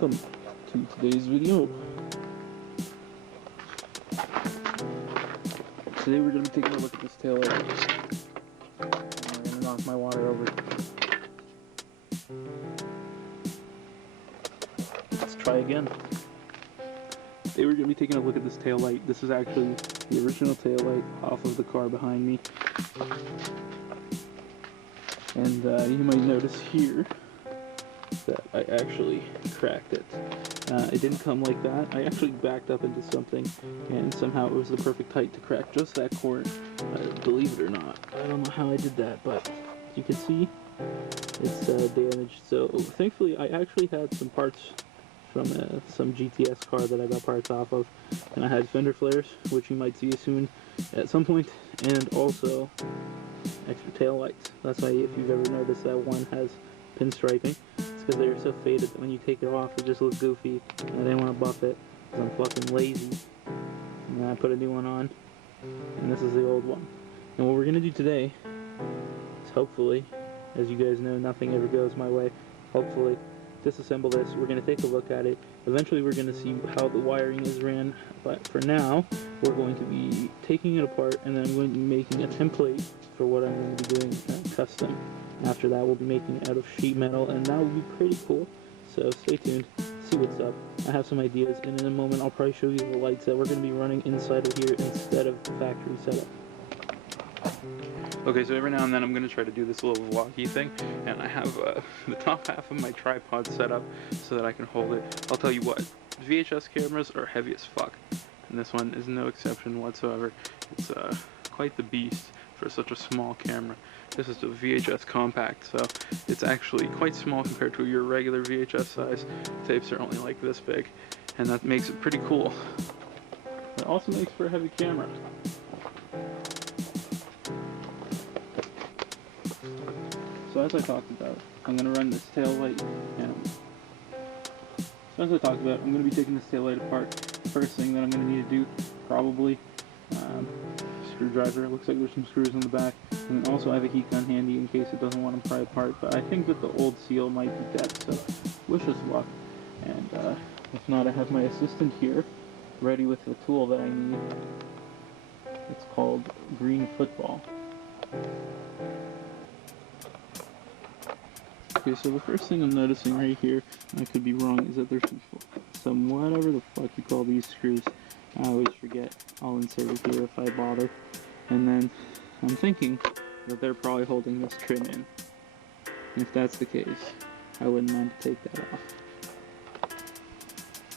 welcome to today's video. Today we're going to be taking a look at this tail light. I'm going to knock my water over. Let's try again. Today we're going to be taking a look at this tail light. This is actually the original tail light off of the car behind me. And you might notice here that I actually cracked it. It didn't come like that. I actually backed up into something, and somehow it was the perfect height to crack just that corner. Believe it or not. I don't know how I did that, but you can see it's damaged. So thankfully I actually had some parts from some GTS car that I got parts off of, and I had fender flares, which you might see soon at some point, and also extra tail lights. That's why, if you've ever noticed, that one has pinstriping. It's because they're so faded that when you take it off, it just looks goofy. And I didn't want to buff it because I'm fucking lazy. And then I put a new one on, and this is the old one. And what we're gonna do today is, hopefully, as you guys know, nothing ever goes my way. Hopefully, disassemble this. We're gonna take a look at it. Eventually, we're gonna see how the wiring is ran. But for now, we're going to be taking it apart, and then I'm going to be making a template for what I'm going to be doing custom. After that, we'll be making it out of sheet metal, and that will be pretty cool. So stay tuned, see what's up. I have some ideas, and in a moment I'll probably show you the lights that we're going to be running inside of here instead of the factory setup. Okay, so every now and then I'm going to try to do this little vloggy thing, and I have the top half of my tripod set up so that I can hold it. I'll tell you what, VHS cameras are heavy as fuck, and this one is no exception whatsoever. It's quite the beast for such a small camera. This is a VHS compact, so it's actually quite small compared to your regular VHS size. Tapes are only like this big, and that makes it pretty cool. It also makes for a heavy camera. So as I talked about, I'm going to run this tail light, and so as I talked about, I'm going to be taking this tail light apart. First thing that I'm going to need to do, probably, screwdriver. It looks like there's some screws in the back, and then also I have a heat gun handy in case it doesn't want to pry apart, but I think that the old seal might be dead, so wish us luck. And if not, I have my assistant here, ready with the tool that I need. It's called green football. Okay, so the first thing I'm noticing right here, and I could be wrong, is that there's some whatever the fuck you call these screws. I always forget. I'll insert it here if I bother. And then I'm thinking that they're probably holding this trim in. And if that's the case, I wouldn't mind to take that off.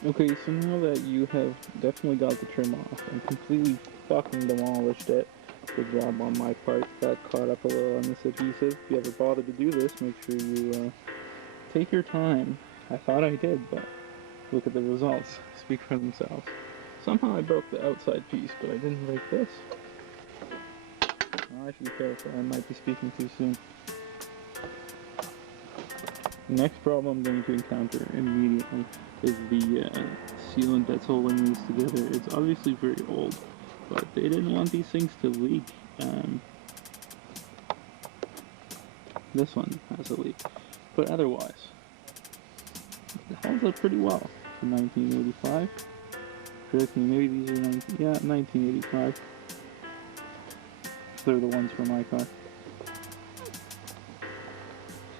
Okay, so now that you have definitely got the trim off and completely fucking demolished it, good job on my part. Got caught up a little on this adhesive. If you ever bother to do this, make sure you take your time. I thought I did, but look at the results. Speak for themselves. Somehow I broke the outside piece, but I didn't break this. Now I should be careful. I might be speaking too soon. The next problem I'm going to encounter immediately is the sealant that's holding these together. It's obviously very old, but they didn't want these things to leak. This one has a leak, but otherwise, it holds up pretty well for 1985. Correct me, maybe these are 1985. They're the ones from my car.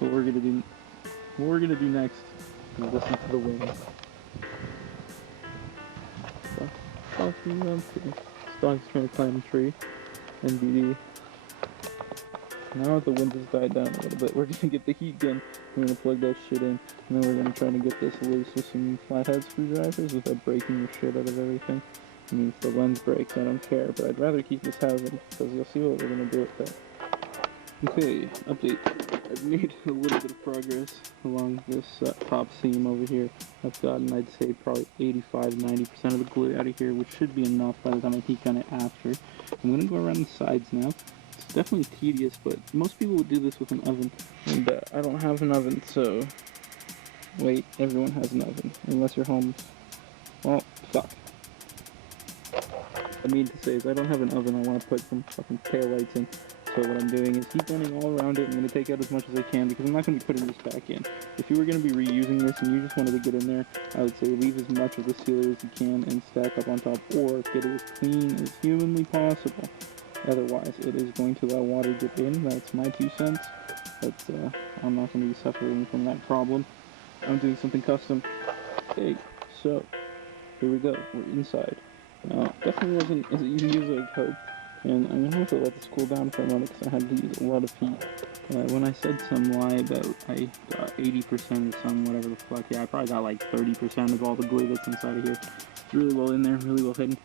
So what we're gonna do next is listen to the wind. This dog's trying to climb a tree. NBD. Now that the wind has died down a little bit, we're gonna get the heat gun. We're gonna plug that shit in, and then we're gonna try to get this loose with some flathead screwdrivers without breaking the shit out of everything. I mean, if the lens breaks, I don't care, but I'd rather keep this housing, because you'll see what we're gonna do with it. Okay, update. I've made a little bit of progress along this top seam over here. I've gotten, I'd say, probably 85-90% of the glue out of here, which should be enough by the time I heat gun it after. I'm gonna go around the sides now. It's definitely tedious, but most people would do this with an oven, and I don't have an oven, so wait, everyone has an oven, unless you're home. Well, fuck. I mean to say is I don't have an oven I want to put some fucking taillights in. So what I'm doing is keep running all around it. I'm going to take out as much as I can because I'm not going to be putting this back in. If you were going to be reusing this and you just wanted to get in there, I would say leave as much of the sealer as you can and stack up on top, or get it as clean as humanly possible. Otherwise, it is going to allow water to get in. That's my 2 cents. But I'm not going to be suffering from that problem. I'm doing something custom. Okay, so here we go. We're inside. Definitely wasn't as easy as I'd hoped. And I'm going to have to let this cool down for a moment because I had to use a lot of heat. When I said some lie about I got 80% or some whatever the fuck, yeah, I probably got like 30% of all the glue that's inside of here. It's really well in there, really well hidden.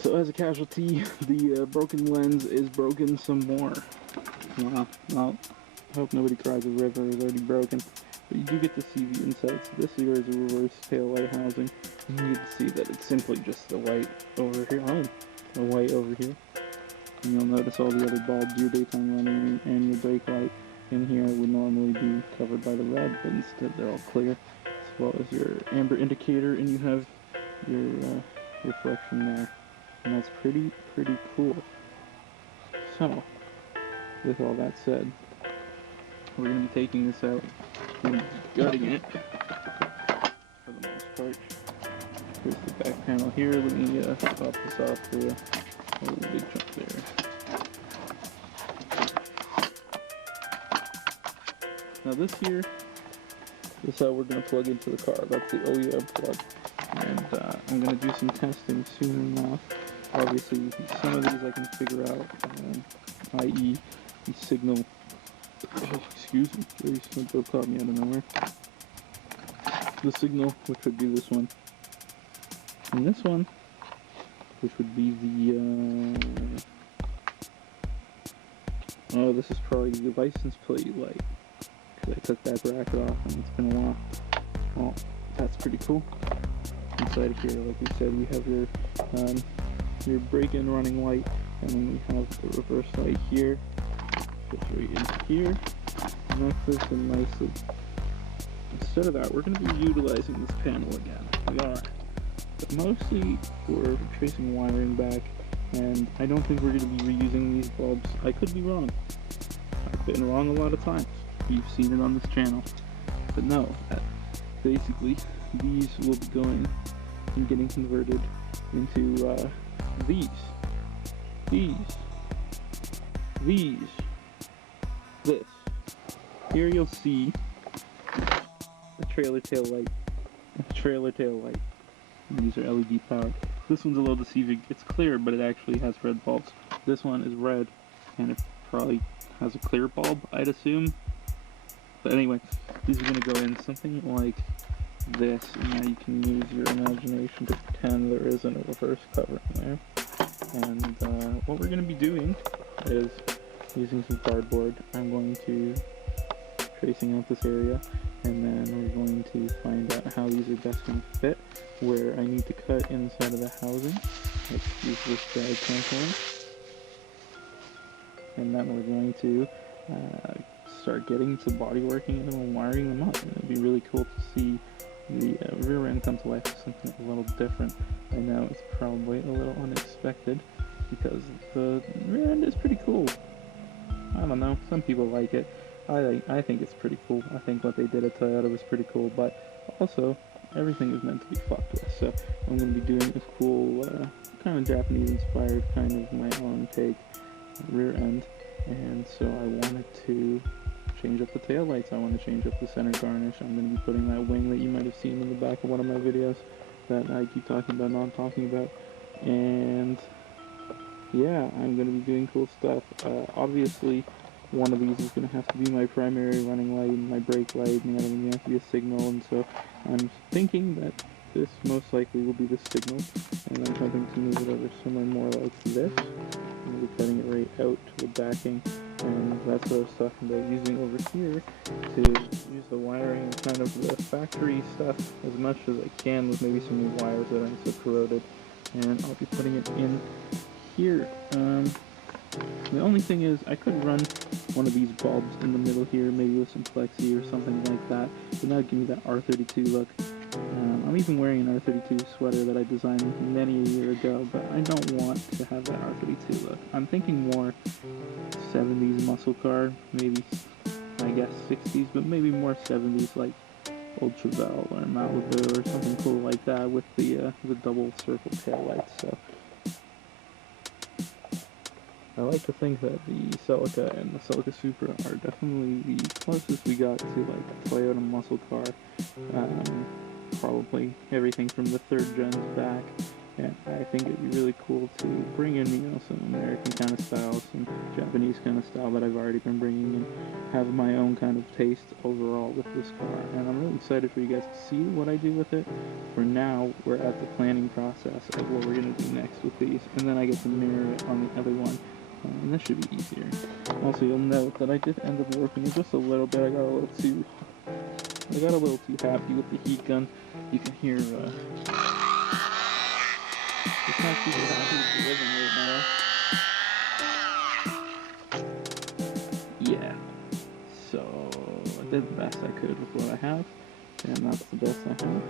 So as a casualty, the broken lens is broken some more. Well, I hope nobody cries a river is already broken. But you do get to see the inside. So this here is a reverse tail light housing. And you can see that it's simply just the white over here. Oh, the white over here. And you'll notice all the other bulbs, your daytime running and your brake light in here would normally be covered by the red, but instead they're all clear. As well as your amber indicator, and you have your reflection there. And that's pretty cool. So, with all that said, we're going to be taking this out and gutting it for the most part. Here's the back panel here. Let me pop this off for you. Oh, big chunk there. Now this here is how we're going to plug into the car. That's the OEM plug. And I'm going to do some testing soon enough. Obviously, some of these I can figure out, i.e. the signal. Oh, excuse me, jeez, that caught me out of nowhere. The signal, which would be this one. And this one, which would be the, oh, this is probably the license plate light. Because I took that bracket off and it's been a while. Well, that's pretty cool. Inside here, like we said, we have your brake and running light, and then we have the reverse light here. Fits right into here, and that fits in nicely. Instead of that, we're going to be utilizing this panel again. We are. But mostly for tracing wiring back, and I don't think we're going to be reusing these bulbs. I could be wrong. I've been wrong a lot of times. You've seen it on this channel. But no, basically, these will be going and getting converted into these, this. Here you'll see the trailer tail light, These are LED powered. This one's a little deceiving. It's clear, but it actually has red bulbs. This one is red, and it probably has a clear bulb, I'd assume. But anyway, these are going to go in something like this, and now you can use your imagination to pretend there isn't a reverse cover in there. And what we're going to be doing is using some cardboard. I'm going to tracing out this area, and then we're going to find out how these are best going to fit, where I need to cut inside of the housing. Let's use this drag tampon. And then we're going to start getting to body working them and wiring them up. And it'd be really cool to see the rear end come to life with something a little different. I know it's probably a little unexpected because the rear end is pretty cool. I don't know, some people like it. I think it's pretty cool. I think what they did at Toyota was pretty cool, but also everything is meant to be fucked with. So I'm going to be doing a cool, kind of Japanese inspired, kind of my own take rear end. And so I wanted to change up the tail lights. I want to change up the center garnish. I'm going to be putting that wing that you might have seen in the back of one of my videos that I keep talking about, not talking about. And yeah, I'm going to be doing cool stuff. Obviously, one of these is going to have to be my primary running light and my brake light, and the other one has to be a signal. And so I'm thinking that this most likely will be the signal, and I'm hoping to move it over somewhere more like this. I'm going to be cutting it right out to the backing, and that's what I was talking about using over here to use the wiring and kind of the factory stuff as much as I can with maybe some new wires that aren't so corroded, and I'll be putting it in here. The only thing is I could run one of these bulbs in the middle here, maybe with some plexi or something like that, but that would give me that R32 look. I'm even wearing an R32 sweater that I designed many a year ago, but I don't want to have that R32 look. I'm thinking more 70s muscle car, maybe, I guess, 60s, but maybe more 70s, like old Chevelle or Malibu or something cool like that with the double circle taillights. So I like to think that the Celica and the Celica Supra are definitely the closest we got to like a Toyota muscle car. Probably everything from the third gens back, and I think it'd be really cool to bring in, some American kind of style, some Japanese kind of style that I've already been bringing in, have my own kind of taste overall with this car, and I'm really excited for you guys to see what I do with it. For now, we're at the planning process of what we're going to do next with these, and then I get to mirror it on the other one. And this should be easier. Also, you'll note that I did end up working just a little bit. I got a little too happy with the heat gun. You can hear, it's not super happy with the rhythm right now. Yeah. So, I did the best I could with what I have, and that's the best I have.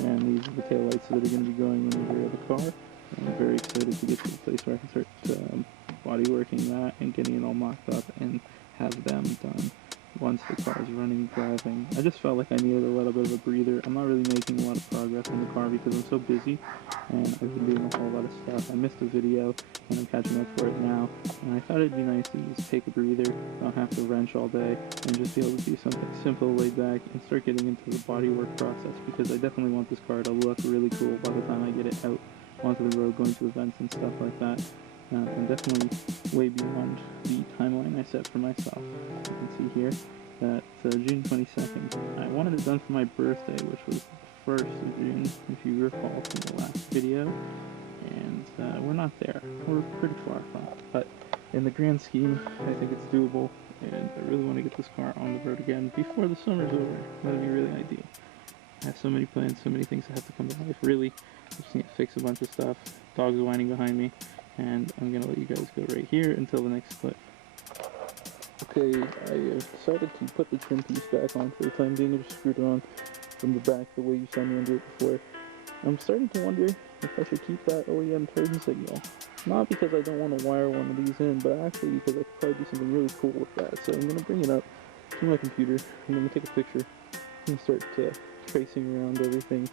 And these are the taillights that are going to be going in the rear of the car. And I'm very excited to get to the place where I can start body working that and getting it all mocked up and have them done once the car is running, driving. I just felt like I needed a little bit of a breather. I'm not really making a lot of progress on the car because I'm so busy and I've been doing a whole lot of stuff. I missed a video and I'm catching up for it now, and I thought it'd be nice to just take a breather, not have to wrench all day, and just be able to do something simple, laid back, and start getting into the bodywork process, because I definitely want this car to look really cool by the time I get it out onto the road, going to events and stuff like that. And definitely way beyond the timeline I set for myself. You can see here that June 22nd, I wanted it done for my birthday, which was the 1st of June, if you recall from the last video, and we're not there. We're pretty far from it, but in the grand scheme, I think it's doable, and I really want to get this car on the road again before the summer's over. That'd be really ideal. I have so many plans, so many things that have to come to life. Really, I just need to fix a bunch of stuff. Dogs are whining behind me. And I'm going to let you guys go right here until the next clip. Okay, I decided to put the trim piece back on for the time being. I just screwed it on from the back the way you saw me undo it before. I'm starting to wonder if I should keep that OEM turn signal. Not because I don't want to wire one of these in, but actually because I could probably do something really cool with that. So I'm going to bring it up to my computer. I'm going to take a picture and start tracing around everything.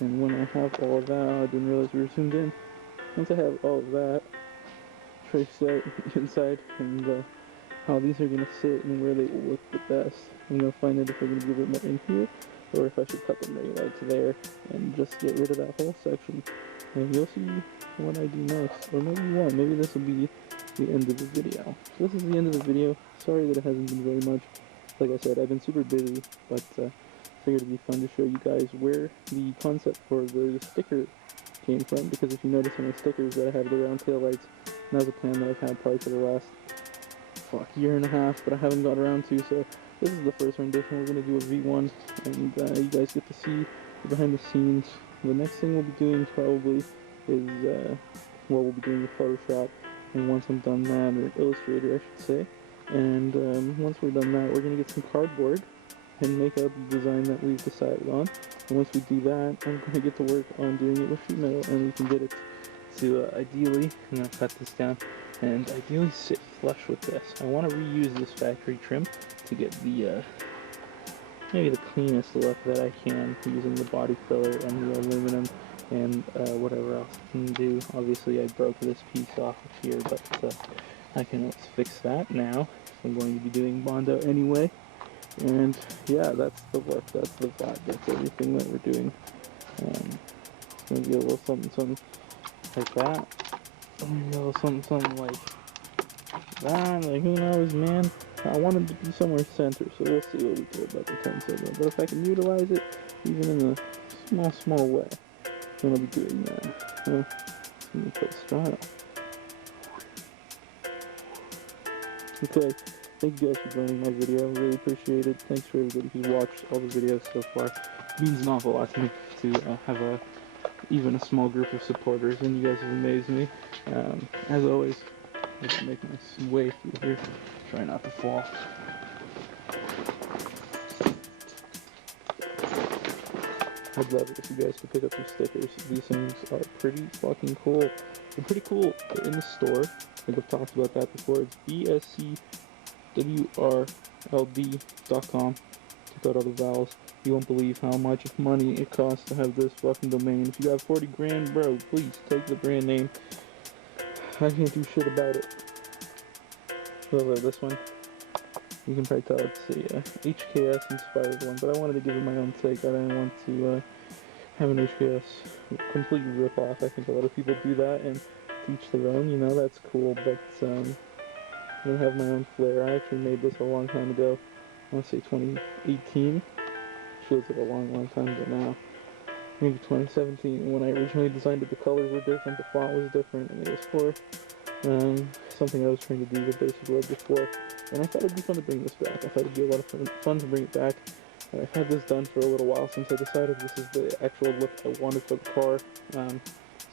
And when I have all of that, I didn't realize we were zoomed in. Once I have all of that traced out inside and how these are going to sit and where they will look the best, I'm going to find out if I'm going to give it more in here or if I should cut them right out to there and just get rid of that whole section. And you'll see what I do next. Or maybe you won't. Maybe this will be the end of the video. So this is the end of the video. Sorry that it hasn't been very much. Like I said, I've been super busy, but figured it'd be fun to show you guys where the concept for the sticker came from, because if you notice on my stickers that I have the round tail lights, and that was a plan that I've had probably for the last year and a half, but I haven't got around to, so this is the first rendition. We're going to do a V1, and you guys get to see the behind the scenes. The next thing we'll be doing probably is, we'll be doing the Photoshop, and once I'm done that, or Illustrator I should say, and once we're done that, we're going to get some cardboard and make out the design that we've decided on. And once we do that, I'm going to get to work on doing it with sheet metal, and we can get it to ideally, I'm going to cut this down, and ideally sit flush with this. I want to reuse this factory trim to get the, maybe the cleanest look that I can, using the body filler and the aluminum and whatever else I can do. Obviously I broke this piece off of here, but I can always fix that now. I'm going to be doing Bondo anyway. And yeah, that's the look, that's the vibe, that's everything that we're doing. It's going to be a little something like that. Maybe a little something like that, like who knows, man. I want it to be somewhere center, so we'll see what we do about the turn signal. But if I can utilize it, even in a small way, then I'll be doing that. Let me put style. Okay. Thank you guys for joining my video. I really appreciate it. Thanks for everybody who's watched all the videos so far. It means an awful lot to me to have even a small group of supporters, and you guys have amazed me. As always, I'm going to make my way through here. Try not to fall. I'd love it if you guys could pick up some stickers. These things are pretty fucking cool. They're pretty cool. They're in the store. I think I've talked about that before. It's bscwrld.com. Check out all the vowels. You won't believe how much money it costs to have this fucking domain. If you got 40 grand, bro, please take the brand name. I can't do shit about it. Love this one. You can probably tell it's a HKS inspired one, but I wanted to give it my own take. I didn't want to have an HKS completely rip off. I think a lot of people do that and teach their own, you know, that's cool, but I'm gonna have my own flair. I actually made this a long time ago. I want to say 2018. Feels like a long time ago now. Maybe 2017. When I originally designed it, the colors were different, the font was different, and it was for something I was trying to do with Basic World before. And I thought it'd be fun to bring this back. I thought it'd be a lot of fun to bring it back. And I've had this done for a little while since I decided this is the actual look I wanted for the car. So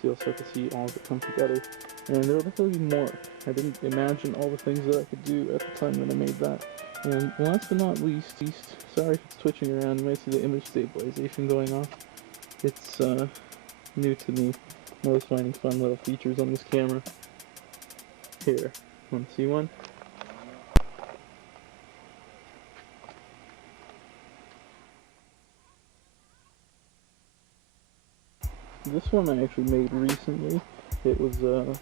you'll start to see all of it come together. And there will definitely be more. I didn't imagine all the things that I could do at the time when I made that. And last but not least, sorry if it's twitching around, you might see the image stabilization going off. It's new to me. I was finding fun little features on this camera. Here, want to see one? This one I actually made recently. It was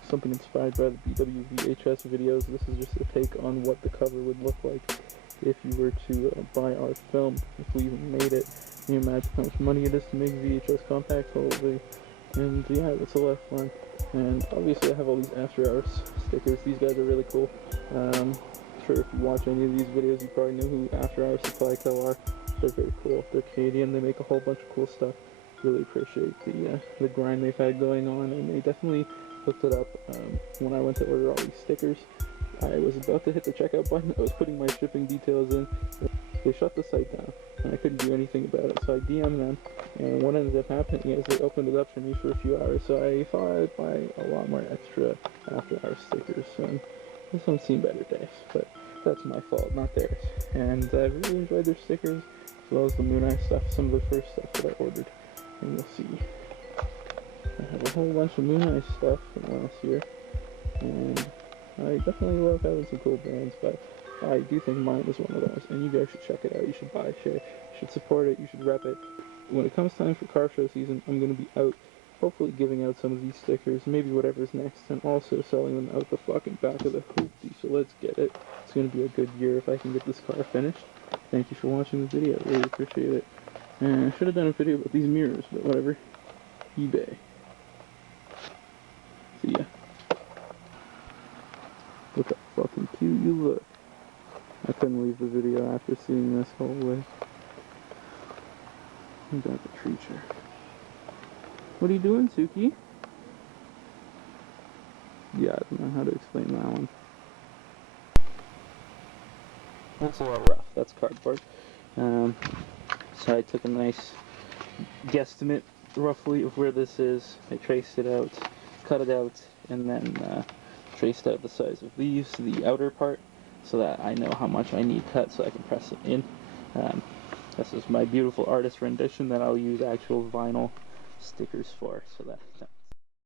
something inspired by the BWVHS videos. This is just a take on what the cover would look like if you were to buy our film, if we even made it. Can you imagine how much money it is to make VHS compact? Holy. And yeah, it's a lot of fun. And obviously I have all these After Hours stickers. These guys are really cool. I'm sure if you watch any of these videos, you probably know who After Hours Supply Co. are. They're very cool. They're Canadian. They make a whole bunch of cool stuff. Really appreciate the grind they've had going on, and they definitely hooked it up. When I went to order all these stickers, I was about to hit the checkout button. I was putting my shipping details in. They shut the site down, and I couldn't do anything about it. So I DM'd them, and what ended up happening is they opened it up for me for a few hours. So I thought I'd buy a lot more extra After Hours stickers. This one's seen better days, but that's my fault, not theirs. And I really enjoyed their stickers, as well as the Moon Eye stuff, some of the first stuff that I ordered. And you'll see, I have a whole bunch of Moon Eye stuff from last year, and I definitely love having some cool brands, but I do think mine is one of those, and you guys should check it out. You should buy, share, you should support it, you should rep it. When it comes time for car show season, I'm going to be out, hopefully giving out some of these stickers, maybe whatever's next, and also selling them out the fucking back of the hoopty, so let's get it. It's going to be a good year if I can get this car finished. Thank you for watching the video, I really appreciate it. I should have done a video about these mirrors, but whatever. eBay. See ya. Look how fucking cute you look. I couldn't leave the video after seeing this whole way. I got the creature. What are you doing, Suki? Yeah, I don't know how to explain that one. That's a little rough. That's cardboard. So I took a nice guesstimate, roughly, of where this is. I traced it out, cut it out, and then traced out the size of these, the outer part, so that I know how much I need cut so I can press it in. This is my beautiful artist rendition that I'll use actual vinyl stickers for, so that